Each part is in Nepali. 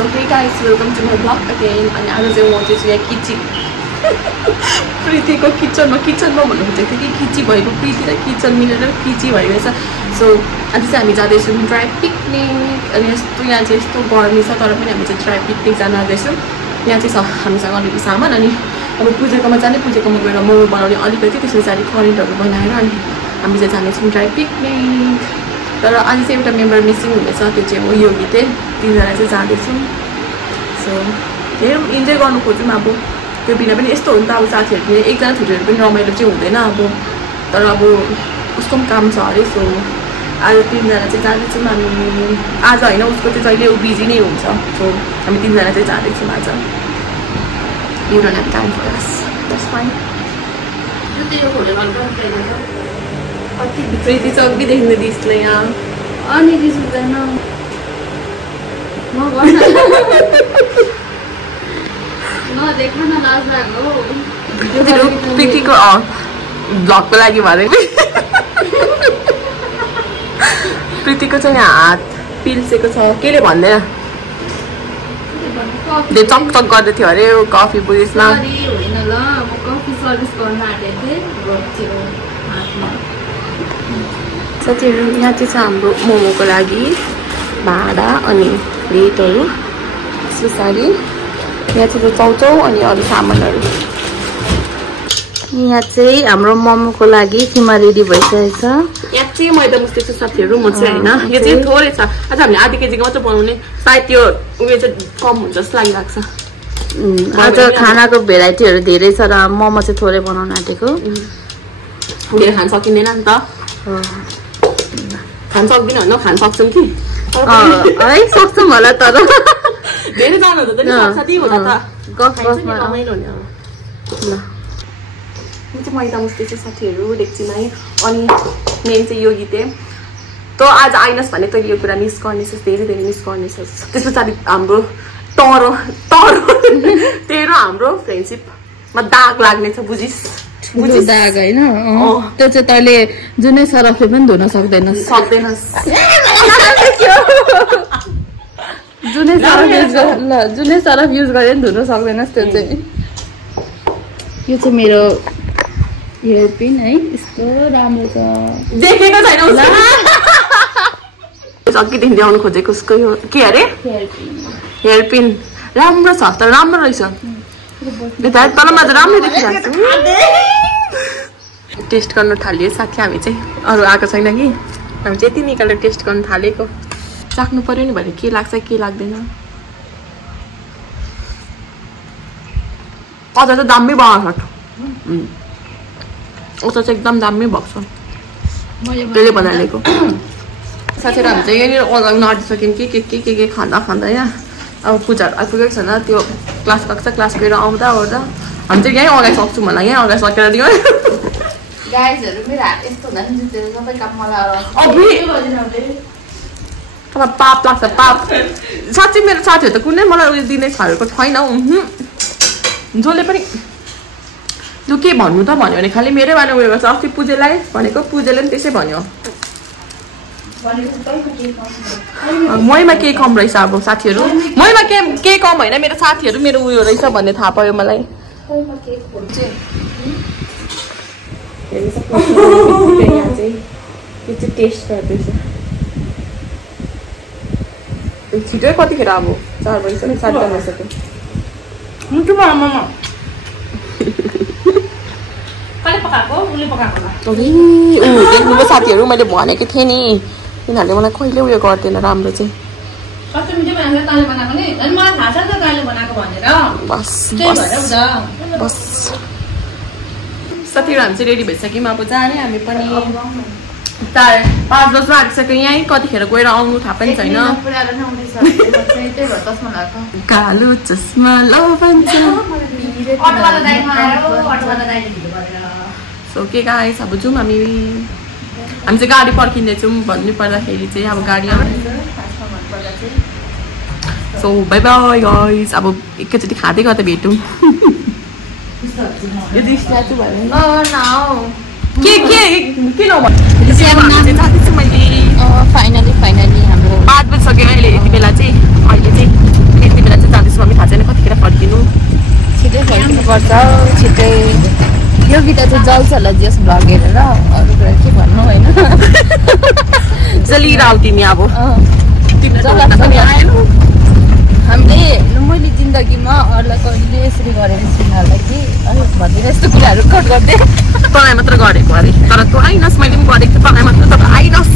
So hey guys, welcome to my vlog again. अनि आज चाहिँ म चाहिँ यहाँ किचन प्रीतिको किचनमा भन्नु खोजेको थिएँ कि किची भएको प्रीति र किचन मिलेर किची भइरहेछ. सो आज चाहिँ हामी जाँदैछौँ ड्राई पिकनिक. अनि यस्तो यहाँ चाहिँ यस्तो गर्मी छ तर पनि हामी चाहिँ ड्राई पिकनिक जान आउँदैछौँ. यहाँ चाहिँ छ हामीसँग अलिकति सामान. अनि अब पूजेकोमा जाने, पूजेकोमा गएर मोमो बनाउने अलिकति, त्यसपछि चाहिँ करेन्टहरू बनाएर अनि हामी चाहिँ जानेछौँ ड्राई पिकनिक. तर आज चाहिँ एउटा मेम्बर मिसिङ हुँदैछ, त्यो चाहिँ हो योगी चाहिँ. तिनजना चाहिँ जाँदैछौँ. सो हेरौँ, इन्जोय गर्नु खोज्छौँ. अब त्यो बिना पनि यस्तो हो नि त, अब साथीहरू एकजना छुटेर पनि रमाइलो चाहिँ हुँदैन. अब तर अब उसको पनि काम छ अरे. सो आज तिनजना चाहिँ जाँदैछौँ हामी. आज होइन, उसको चाहिँ जहिले बिजी नै हुन्छ. सो हामी तिनजना चाहिँ जाँदैछौँ आज. You don't have time for us. That's fine. प्रीति चाहिँ अघि देख्नु दिसले यहाँ. अनि दिस हुँदैन म भन्न नदेखा न लाज लाग्यो. प्रीतिको भ्लगको लागि भने प्रीतिको चाहिँ यहाँ हात पिल्सेको छ. केले भन्दैन, त्यो चकचक गर्दै थियो अरे कफी बुझेसमा. होइन ल, म कफी सर्भिस गर्न आँटेको थिएँ हातमा. साथीहरू यहाँ चाहिँ छ हाम्रो मोमोको लागि भाँडा अनि प्लेटहरू. यस्तो सारी यहाँ चाहिँ चाउचाउ अनि अरू सामानहरू. यहाँ चाहिँ हाम्रो मोमोको लागि किमा रेडी भइसकेको छ. यहाँ चाहिँ मैदा मुस्ते छ साथीहरू, म चाहिँ होइन. यो चाहिँ थोरै छ. आज हामीले आधी केजीको मात्र बनाउने, सायद त्यो उयो चाहिँ कम हुन्छ जस्तो लागिरहेको छ. आज खानाको भेराइटीहरू धेरै छ र मोमो चाहिँ थोरै बनाउन आँटेको. धेरै खान सकिँदैन नि त. खान सक्दिनँ होइन, खान सक्छौँ कि है, सक्छौँ होला. तर धेरै जानु हुन्छ नि होला त. रमाइलो हुने. ल यो चाहिँ मैदा मुस्ते चाहिँ साथीहरू डेक्चीमै. अनि मेन चाहिँ यो गीते तँ आज आइनस् भने तैँले यो कुरा मिस गर्नेछस्, धेरै धेरै मिस गर्नेछस्. त्यस पछाडि हाम्रो तेरो हाम्रो फ्रेन्डसिपमा दाग लाग्नेछ, बुझिस्? दाग होइन, त्यो चाहिँ तैँले जुनै सरफले पनि धुन सक्दैनस्. जुनै सरफ युज गरे पनि धुन सक्दैनस्. त्यो चाहिँ यो चाहिँ मेरो हेयरपिन है, यस्तो राम्रो छ. देखेको छैन अघिदेखि ल्याउनु खोजेको उसको यो के अरे हेयरपिन. राम्रो छ तर राम्रो रहेछ. तलमा त राम्रो देखिरहेको छ. टेस्ट गर्न थाल्यो साथी हामी चाहिँ. अरू आएको छैन कि हामी चाहिँ यति निकालेर टेस्ट गर्न थालेको. चाख्नु पर्यो नि भने के लाग्छ के लाग्दैन. अझ त दामी भएको छ. उसो चाहिँ एकदम दामी भएको छ. त्यसले बनाएको साथीहरू हामी चाहिँ यहाँनिर ओर्लाउन आँटिसक्यौँ के खाँदा यहाँ. अब पूजाहरू आइपुगेको छैन, त्यो क्लास गएको छ. क्लास गएर आउँदा ओर्दा हामी चाहिँ यहीँ अगाइसक्छौँ होला. यहीँ अगाइसकेर दियो. गाइजहरू मेरो हात यस्तो हुँदा नि सबै काममा तपाईँ पाप लाग्छ, पाप. साँच्चै मेरो साथीहरू त कुनै मलाई उयो दिने छाडेको छैन. जसले पनि लु के भन्नु त भन्यो भने खालि मेरै बारे उयो गर्छ. अस्ति पूजेलाई भनेको पूजेले पनि त्यसै भन्यो. मैमा केही कम रहेछ. अब साथीहरू मैमा केही कम होइन, मेरो साथीहरू मेरो उयो रहेछ भन्ने थाहा पायो मलाई. यहाँ चाहिँ यो चाहिँ टेस्ट गर्दैछ. छिटो कतिखेर अब 4 बजिसक्यो, 7 बजिसक्यो. देख्नुभयो साथीहरू, मैले भनेको थिएँ नि तिनीहरूले मलाई कहिले उयो गर्दैन राम्रो चाहिँ. बस साथीहरू हामी चाहिँ रेडी भइसक्यौँ. अब जाने हामी पनि 4-5 बज्न आँटिसक्यो. यहीँ कतिखेर गएर आउनु थाहा पनि छैन. कालो चस्मा लो भन्छ. सो के गाइस, अब जाउँ हामी चाहिँ गाडी पर्खिँदैछौँ. भन्नु पर्दाखेरि चाहिँ अब गाडी आउँदैछ. So by by guys. अब एकैचोटि खाँदै गर्दा भेटौँ. यो डिस्ट्याचु भयो के जाँदैछु मैले. फाइनली हाम्रो 5 बजिसक्यो अहिले. यति बेला चाहिँ अहिले चाहिँ पर्छ छिटै। यो गीता चाहिँ जल्छ होला जस भ्लग हेरेर अरू कुरा के भन्नु होइन। जलिराउ तिमी अब हामीले मैले जिन्दगीमा अरूलाई कहिले यसरी गरेर सुन्नलाई कि भन्दिनँ यस्तो कुराहरू कट गर्दै। तँलाई मात्र गरेको अरे तर तँ आइनस् मैले पनि गरेको थिएँ तँलाई मात्र तर आइनस्।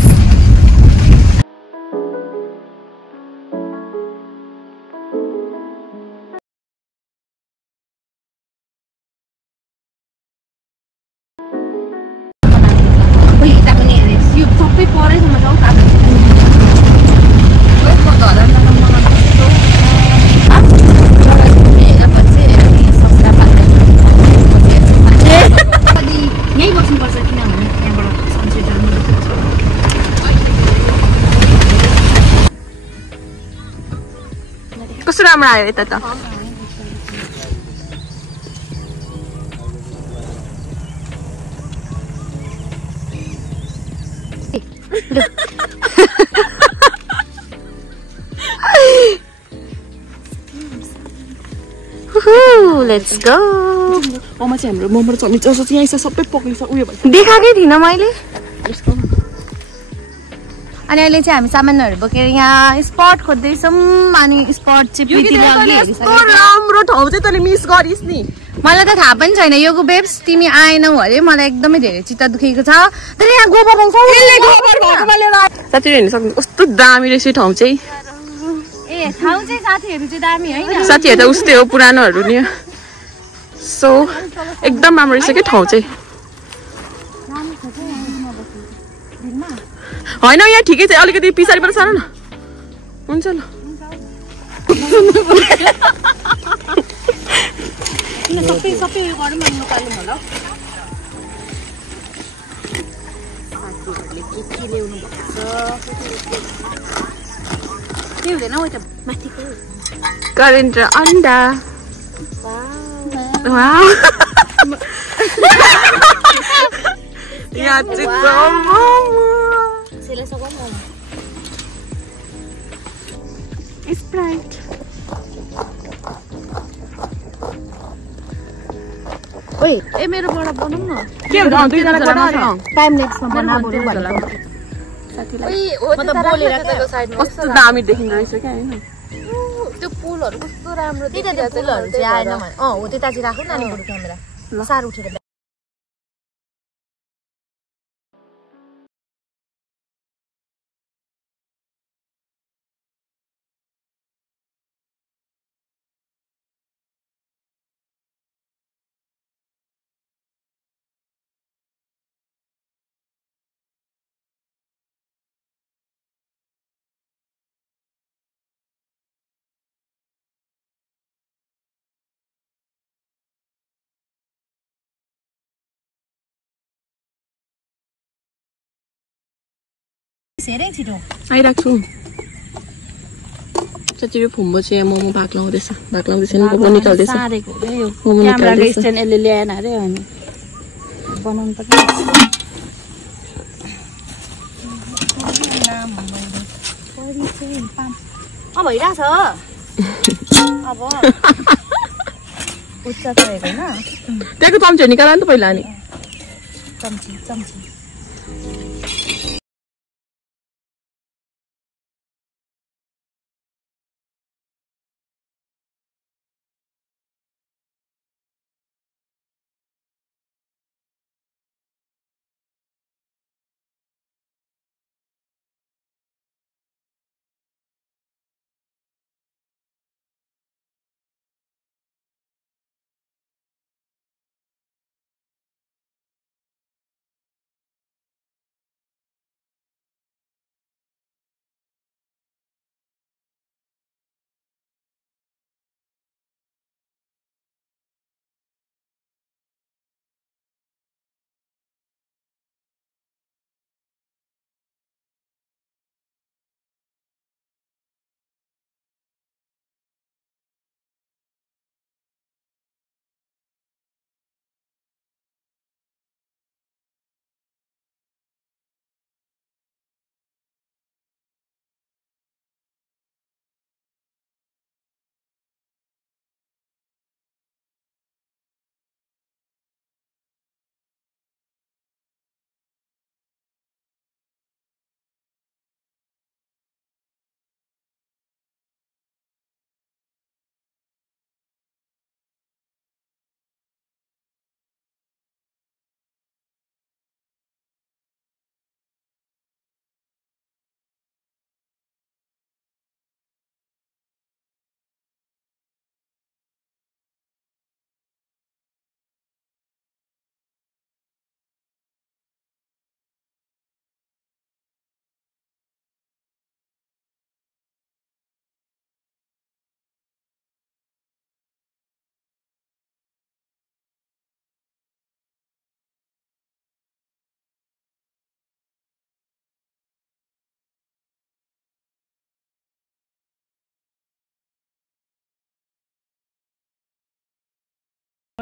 सबै परेसम्म जाउँ यहीँ बस्नुपर्छ किनभने त्यहाँबाट सनसेट कस्तो राम्रो आयो यता त। Let's go. ममा चाहिँ हाम्रो मोमो चम्ची जस्तो चाहिँ यहाँ सबै पक्रिन्छ उयो भन्छ देखाएकै थिइनँ मैले। अनि अहिले चाहिँ हामी सामानहरू बोकेर यहाँ स्पट खोज्दैछौँ अनि स्पट चाहिँ राम्रो ठाउँ चाहिँ तैँले मिस गरिस् नि। मलाई त थाहा पनि छैन यो बेब्स तिमी आएनौ अरे मलाई एकदमै धेरै चित्त दुखेको छ। तर यहाँ गोबर रहेछ साथी हेर्न सक्नु कस्तो दामी रहेछ ठाउँ चाहिँ। ए ठाउँ चाहिँ साथीहरू चाहिँ दामी होइन साथीहरू त उस्तै हो पुरानोहरू नि। सो एकदम राम्रो रहेछ क्या ठाउँ चाहिँ। होइन यहाँ ठिकै छ अलिकति पछाडिबाट सानो न हुन्छ ल। सबै सबै उयो गरौँ अनि निकालौँ होला। साथीहरूले के ल्याउनु भएको के हुँदैन उयो त माथिको करेन्ट र अन्डा। यहाँ चाहिँ स्प्राइट ओइ ए मेरोबाट बनाउँ न के हुन्छ दुईजना टाइम नेक्स्टमा बनाउँ कस्तो दामी देखिँदो रहेछ क्या होइन त्यो पुलहरू कस्तो राम्रो देखिरहेको छ। पुलहरू चाहिँ आएन भने हो त्यता चाहिँ राखौँ न अनि बरु क्यामेरा सार उठेर हेरेँ छिटो आइरहेको छु। साथीहरू फुम्बो चाहिँ मोमो भाग लाउँदैछ नि मोमो निकाल्दैछ। क्यामेराको स्ट्यान्ड यसले ल्याएन अरे अनि बनाउनु पर्छ। भइरहेछ अब उच्च चाहिएको होइन त्यहाँको चम्चीहरू निकाल नि त पहिला नि चम्ची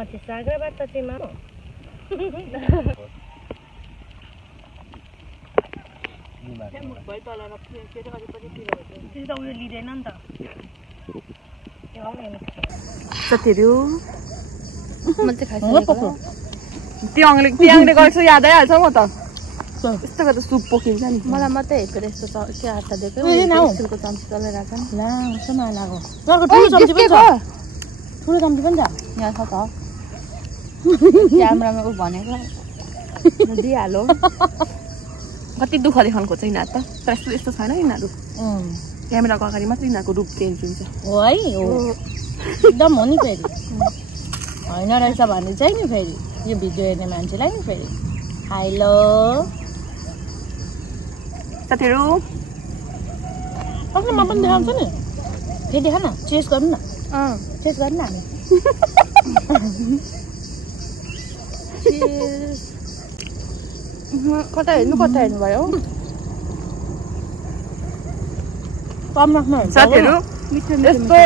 सागरबाट चाहिँ मा साथीहरु म चाहिँ खाइसकेको ट्याङले गर्छ याद आइहाल्छ म त यस्तो गर्दा सुप पोकिन्छ नि मलाई मात्रै हेपेर यस्तो के आटा दिएको स्टिलको चम्ची चलाइरहेको नि ला उसो नलागो लर्को ठुलो चम्ची पनि छ ठुलो चम्ची पनि छ यहाँ छ त क्यामेरामा उ भनेको दिइहालो कति दुःख देखाउनु खोज्छ यिनीहरू त तर यस्तो छैन यिनीहरू क्यामेराको अगाडि मात्रै यिनीहरूको रूप चेन्ज हुन्छ हो है हो एकदम हो नि फेरि होइन रहेछ भन्ने चाहिँ नि फेरि यो भिडियो हेर्ने मान्छेलाई नि फेरि हेलो साथीहरु आफ्नो पनि देखाउँछ नि फेरि देखा न चेस गर्नु न चेस गर्नु न कता हेर्नु भयो कम राख्नु साथीहरु यस्तो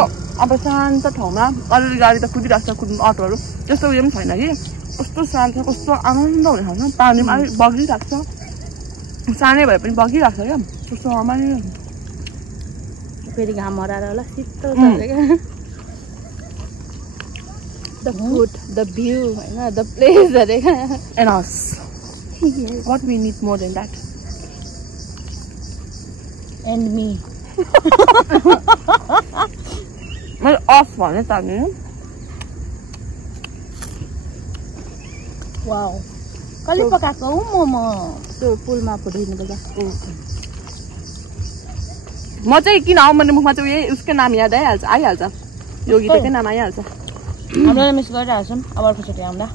अब शान्त ठाउँमा अलिअलि गाडी त कुदिरहेको छ कुद्नु अटोहरू त्यस्तो उयो पनि छैन कि कस्तो शान्त कस्तो आनन्द हुने ठाउँ छ पानीमा अलिक बगिरहेको छ सानै भए पनि बगिरहेको छ क्या कस्तो रमाइलो फेरि घाम हराएर होला शीतल चलेको द फुड द भ्यू हैन द प्लेस हरेको and us what we need more than that and me मैले अफ भने त नि वाउ कहिले पकाएको हौ मोमो त्यो पुलमा फुटिनु पर्छ म चाहिँ किन आऊ मैले मुखमा चाहिँ यही उसको नाम याद आइहाल्छ यो गीतकै नाम आइहाल्छ हामीलाई मिस गरिरहेको छौँ अब अर्कोचोटि आउँदा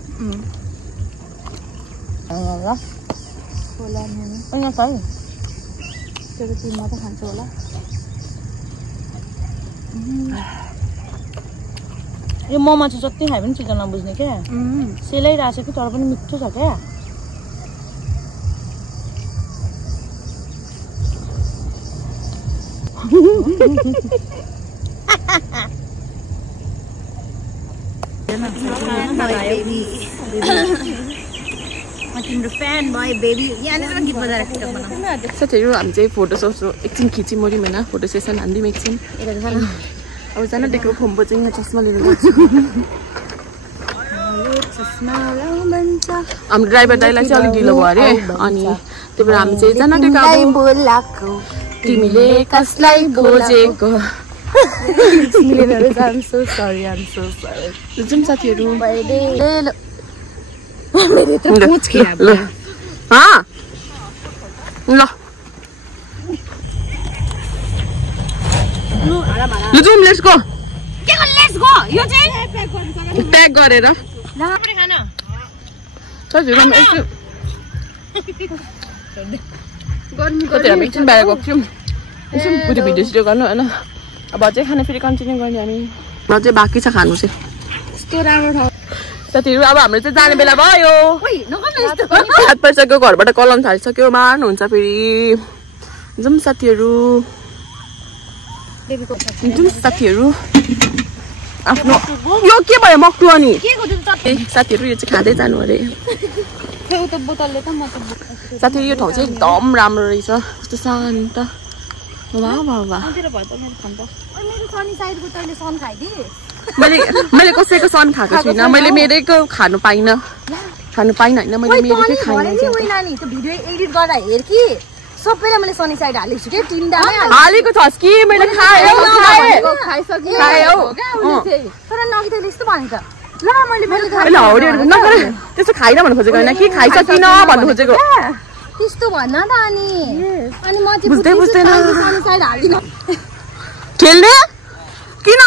होला नि यहाँ छ है त्यो तिमी मात्रै खान्छौ होला यो मोमो चाहिँ जति खायो पनि चिकन नबुझ्ने क्या सेलाइरहेको छ कि तर पनि मिठो छ क्या तिम्रो फ्यान भयो बेबी यहाँनिर गीत बजाएर टिकटक बनाऊ साथीहरु हामी चाहिँ फोटो सोच्नु एकछिन खिचिमोर्यौँ होइन फोटो सेसन हान्दिउँ एकछिन अब जान डेको खोम्पो चाहिँ यहाँ चस्मा लिएर जान्छु हाम्रो ड्राइभर दाइलाई चाहिँ अलिक ढिलो भयो अरे अनि त्यही भएर हामी चाहिँ जान डेको तिमीले कसलाई खोजेको जाउँ साथीहरु ल जाउँ लेट्स गो यो चाहिँ प्याक गरेर हामी एकछिन बाहिर गएको थियौँ एकछिन पुरै भिडियो सिडियो गर्नु होइन अब अझै खाना फेरि कन्टिन्यू गर्ने हामी अझै बाँकी छ खानु चाहिँ यस्तो राम्रो ठाउँ साथीहरु अब हाम्रो चाहिँ जाने बेला भयो हात पाइसक्यो घरबाट कलम थालिसक्यो मार्नुहुन्छ फेरि जाउँ साथीहरु आफ्नो यो के भयो मक्टु अनि साथीहरु यो चाहिँ खाँदै जानु अरे साथीहरु यो ठाउँ चाहिँ एकदम राम्रो रहेछ कस्तो शान्त मैले कसैको सन खाएको छुइनँ मैले मेरैको खानु पाइनँ होइन मैले मेरैकै खाइनँ भिडियो एडिट गर्दा हेर कि सबैलाई मैले सनी साइड हालेको छु के तिनटामै हालेको छस् कि मैले खाएँ तर नगितले यस्तो भन्छ ल मैले त्यस्तो खाइन भन्नु खोजेको होइन कि खाइसकिन भन्नु खोजेको त्यस्तो भन्न त अनि म चाहिँ बुझ्दैन सनी साइड हालिन खेल्ने किन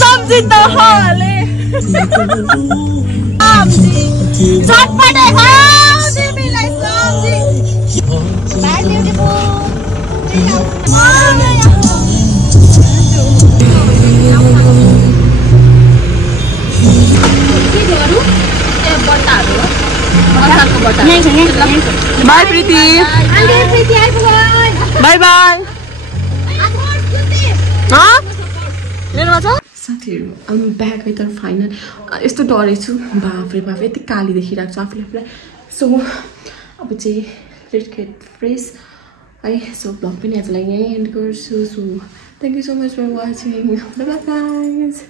सब्जी त हाले सब्जी झटपटे खाऊ तिमीलाई सब्जी बाई ब्युटिफुल बाई प्रीति आइपुग्यो बाई बाई मेरोमा छ साथीहरू आम ब्याक है तर फाइनल यस्तो डरेको छु बाफ्रे बाफ यति काली देखिरहेको छु आफूले सो अब चाहिँ लेट्स गेट फ्रेस है सो ब्लग पनि आजलाई यहीँ एन्ड गर्छु so thank you so much for watching bye bye guys